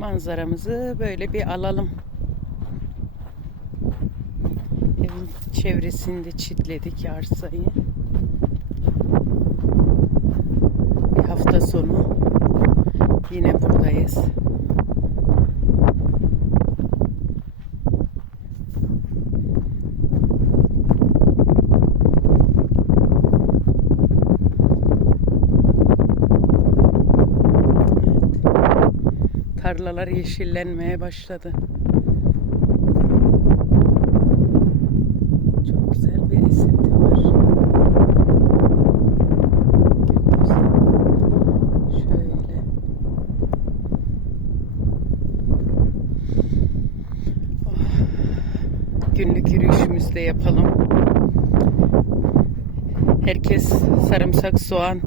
Manzaramızı böyle bir alalım. Evin çevresinde çitledik arsayı. Bir hafta sonu yine buradayız. Tarlalar yeşillenmeye başladı. Çok güzel bir esinti var. Gökyüzü şöyle. Oh. Günlük yürüyüşümüzü de yapalım. Herkes sarımsak, soğan,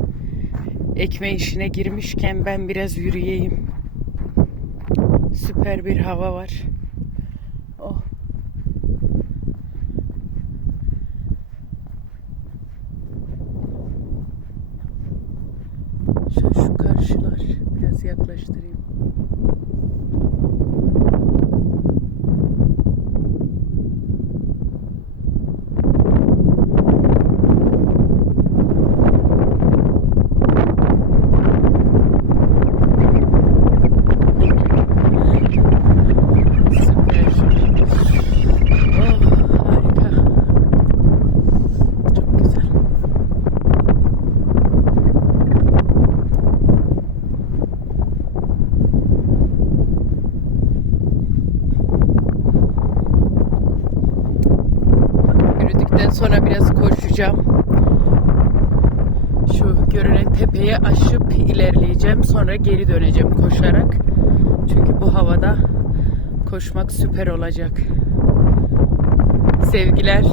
ekme işine girmişken ben biraz yürüyeyim. Süper bir hava var. Oh. Şu, şu karşılar. Biraz yaklaştırayım. Süper. Oh, harika. Çok güzel. Yürüdükten sonra biraz koşacağım. Şu görünen tepeyi aşıp ilerleyeceğim. Sonra geri döneceğim koşarak. Çünkü bu havada koşmak süper olacak. Sevgiler.